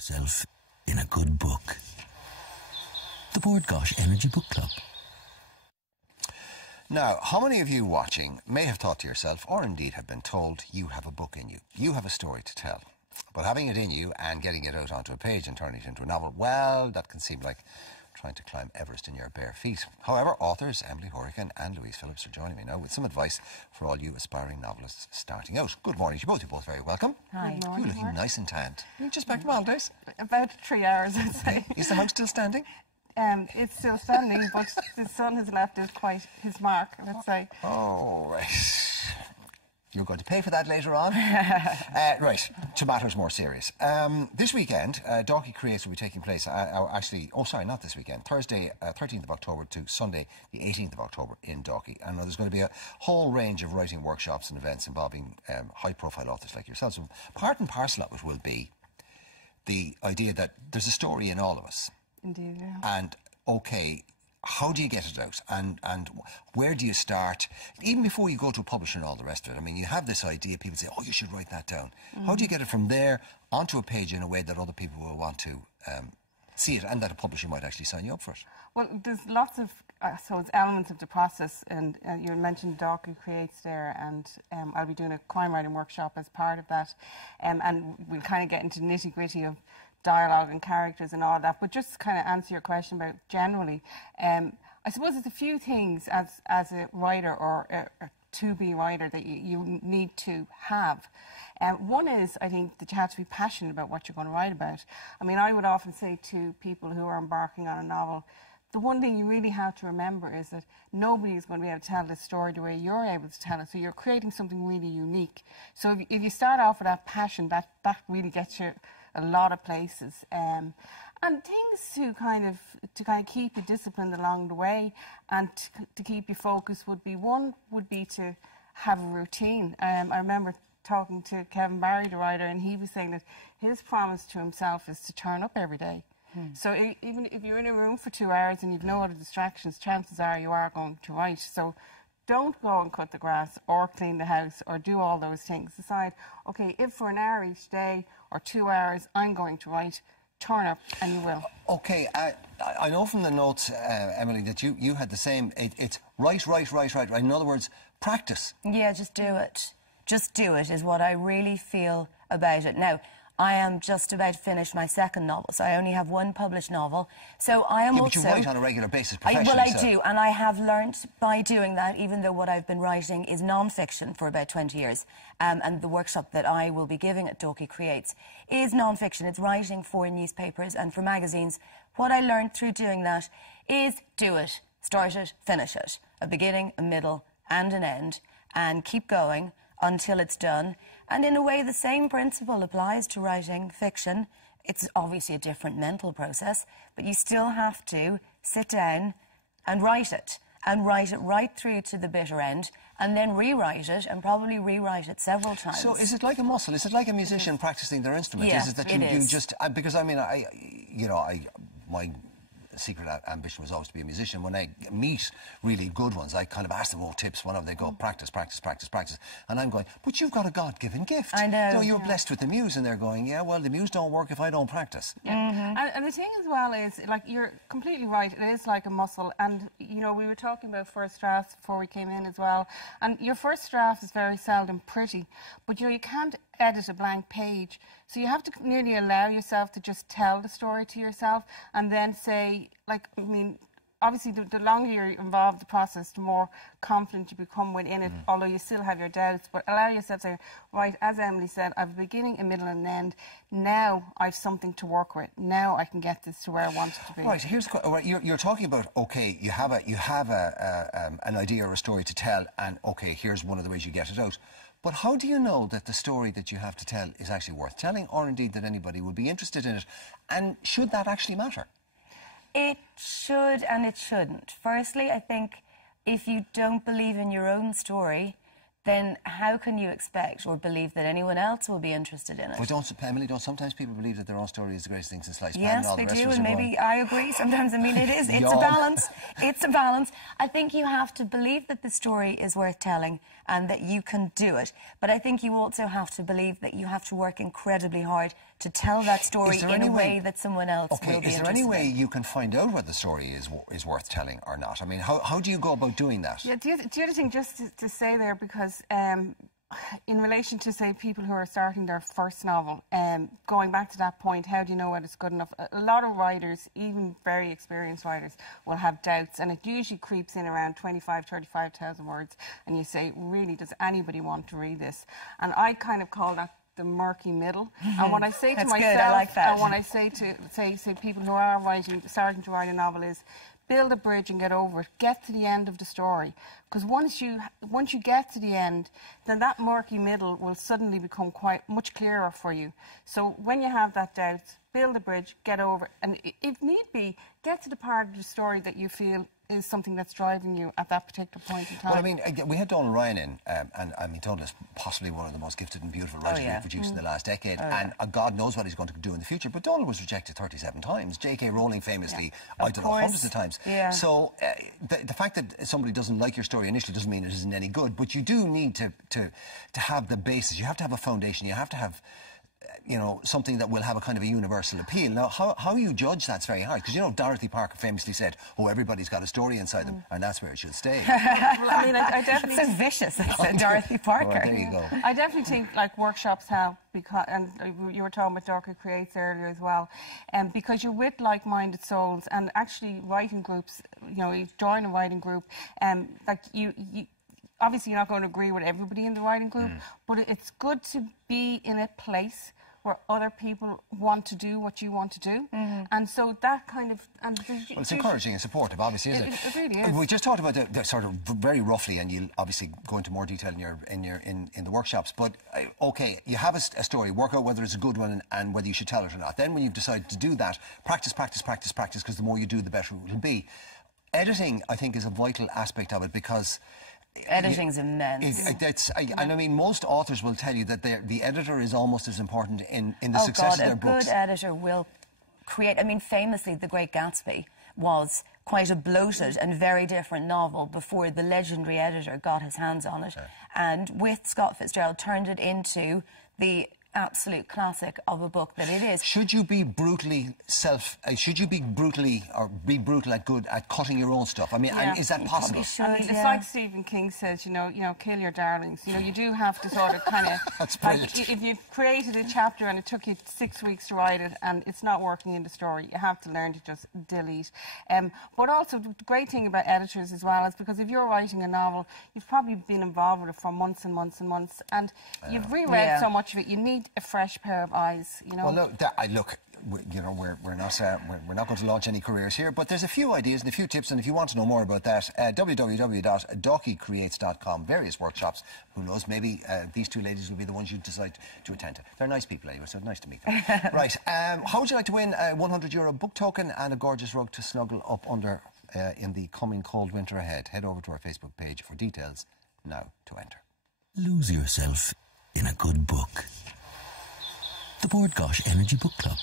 yourself in a good book. The Bord Gáis Energy Book Club. Now, how many of you watching may have thought to yourself, or indeed have been told, you have a book in you. You have a story to tell. But having it in you and getting it out onto a page and turning it into a novel, well, that can seem like trying to climb Everest in your bare feet. However, authors Emily Horrigan and Louise Phillips are joining me now with some advice for all you aspiring novelists starting out. Good morning to you both. You're both very welcome. Hi. You're looking nice and tanned. You're just back from holidays? About 3 hours, I'd say. Is the house still standing? It's still standing, but the sun has left his mark, let's say. Oh, right. You're going to pay for that later on. Right, to matters more serious. This weekend, Dalkey Creates will be taking place, not this weekend, Thursday, 13th of October to Sunday, the 18th of October in Dalkey. And there's going to be a whole range of writing workshops and events involving high-profile authors like yourselves. And part and parcel of it will be the idea that there's a story in all of us. Indeed, yeah. And, okay, how do you get it out, and where do you start, even before you go to a publisher and all the rest of it? I mean, you have this idea, people say, oh, you should write that down. How do you get it from there onto a page in a way that other people will want to see it, and that a publisher might actually sign you up for it? Well, there's lots of, elements of the process, and you mentioned Dalkey Creates there, and I'll be doing a crime writing workshop as part of that, and we'll kind of get into nitty-gritty of dialogue and characters and all that, but just to kind of answer your question about generally, I suppose there's a few things as a writer or a to-be writer that you need to have. One is, I think, that you have to be passionate about what you're going to write about. I mean, I would often say to people who are embarking on a novel, the one thing you really have to remember is that nobody is going to be able to tell this story the way you're able to tell it, so you're creating something really unique. So if you start off with that passion, that really gets you a lot of places, and things to kind of keep you disciplined along the way, and to keep you focused would be to have a routine. I remember talking to Kevin Barry, the writer, and he was saying that his promise to himself is to turn up every day. So even if you're in a room for 2 hours and you've no other distractions, chances are you are going to write. So don't go and cut the grass or clean the house or do all those things. Decide, okay, if for an hour each day or 2 hours I'm going to write, turn up and you will. Okay, I know from the notes, Emily, that you had the same, it's write. In other words, practice. Yeah, just do it. Just do it is what I really feel about it. Now, I am just about to finish my second novel, so I only have one published novel. So I am but you write on a regular basis professionally. Well, I do, and I have learnt by doing that, even though what I've been writing is non-fiction for about 20 years, and the workshop that I will be giving at Dalkey Creates is non-fiction. It's writing for newspapers and for magazines. What I learned through doing that is do it, start it, finish it. A beginning, a middle, and an end, and keep going until it's done. And in a way, the same principle applies to writing fiction. It's obviously a different mental process, but you still have to sit down and write it right through to the bitter end, and then rewrite it, and probably rewrite it several times. So is it like a muscle? Is it like a musician practicing their instrument? Yeah, is it that you just... Because, I mean, my secret ambition was always to be a musician. When I meet really good ones, I kind of ask them all tips. One of them, they go, practice. And I'm going, but you've got a God-given gift. I know. So you're blessed with the muse. And they're going, yeah, well, the muse don't work if I don't practice. Yeah. And the thing as well is, like, you're completely right, it is like a muscle. And, you know, we were talking about first drafts before we came in as well. And your first draft is very seldom pretty. But, you know, you can't edit a blank page. So you have to nearly allow yourself to just tell the story to yourself and then say, like, I mean, obviously the longer you're involved in the process, the more confident you become within it, although you still have your doubts. But allow yourself to say, right, as Emily said, I have a beginning, a middle and an end. Now I have something to work with. Now I can get this to where I want it to be. Right, here's you're talking about, okay, you have an idea or a story to tell, and okay, here's one of the ways you get it out. But how do you know that the story that you have to tell is actually worth telling, or indeed that anybody would be interested in it? And should that actually matter? It should and it shouldn't. Firstly, I think if you don't believe in your own story, then how can you expect or believe that anyone else will be interested in it? But Emily, don't sometimes people believe that their own story is the greatest thing since sliced bread? Yes, and all they the rest do, of us and are maybe going, I agree. Sometimes, I mean, it is. It's a balance. It's a balance. I think you have to believe that the story is worth telling and that you can do it. But I think you also have to believe that you have to work incredibly hard to tell that story in a way that someone else will be interested in. Is there any way you can find out whether the story is worth telling or not? I mean, how do you go about doing that? Yeah, the other thing, just to say there, because in relation to, say, people who are starting their first novel, going back to that point, how do you know whether it's good enough? A lot of writers, even very experienced writers, will have doubts, and it usually creeps in around 35,000 words, and you say, really, does anybody want to read this? And I kind of call that the murky middle. And what I say to myself, I like that. and what I say to say people who are starting to write a novel is, build a bridge and get over it. Get to the end of the story, because once you get to the end, then that murky middle will suddenly become much clearer for you. So when you have that doubt, build a bridge, get over it, and if need be, get to the part of the story that you feel is something that's driving you at that particular point in time. Well, I mean, we had Donal Ryan in, and I mean, Donal is possibly one of the most gifted and beautiful writers we've produced in the last decade, and God knows what he's going to do in the future. But Donal was rejected 37 times. J.K. Rowling famously, I don't know, hundreds of times. Yeah. So the fact that somebody doesn't like your story initially doesn't mean it isn't any good. But you do need to have the basis. You have to have a foundation. You have to have, you know, something that will have a kind of a universal appeal. Now, how you judge that's very hard, because, you know, Dorothy Parker famously said, oh, everybody's got a story inside them, and that's where it should stay. Well, I mean, I definitely... It's so vicious, said Dorothy Parker. Well, there you go. I definitely think, like, workshops help, because, and you were talking about Dorky Creates earlier as well, because you're with like-minded souls, and actually writing groups, you know, you join a writing group, like, you obviously you're not going to agree with everybody in the writing group, but it's good to be in a place where other people want to do what you want to do. And so that kind of... well, it's encouraging and supportive, obviously, isn't it? It really is. We just talked about the sort of very roughly, and you'll obviously go into more detail in the workshops, but OK, you have a story, work out whether it's a good one and whether you should tell it or not. Then when you've decided to do that, practice, because the more you do, the better it will be. Editing, I think, is a vital aspect of it, because... Editing's immense. And I mean, most authors will tell you that the editor is almost as important in the success of their books. A good editor will create... I mean, famously, The Great Gatsby was quite a bloated and very different novel before the legendary editor got his hands on it. And with Scott Fitzgerald, turned it into the absolute classic of a book that it is. Should you be brutally brutal at cutting your own stuff? I mean, and is that possible? I mean, it's like Stephen King says, you know, kill your darlings. You know, you do have to sort of kind of... That's brilliant. Like, if you've created a chapter and it took you 6 weeks to write it and it's not working in the story, you have to learn to just delete. But also, the great thing about editors as well is, because if you're writing a novel, you've probably been involved with it for months and months and months, and you've reread so much of it, you need a fresh pair of eyes, you know. Well, look, you know, we're not going to launch any careers here, but there's a few ideas and a few tips, and if you want to know more about that, www.dockycreates.com, various workshops. Who knows, maybe these two ladies will be the ones you decide to attend. They're nice people anyway, so nice to meet them. Right, how would you like to win a €100 book token and a gorgeous rug to snuggle up under in the coming cold winter ahead? Head over to our Facebook page for details now to enter. Lose yourself in a good book. The Bord Gáis Energy Book Club.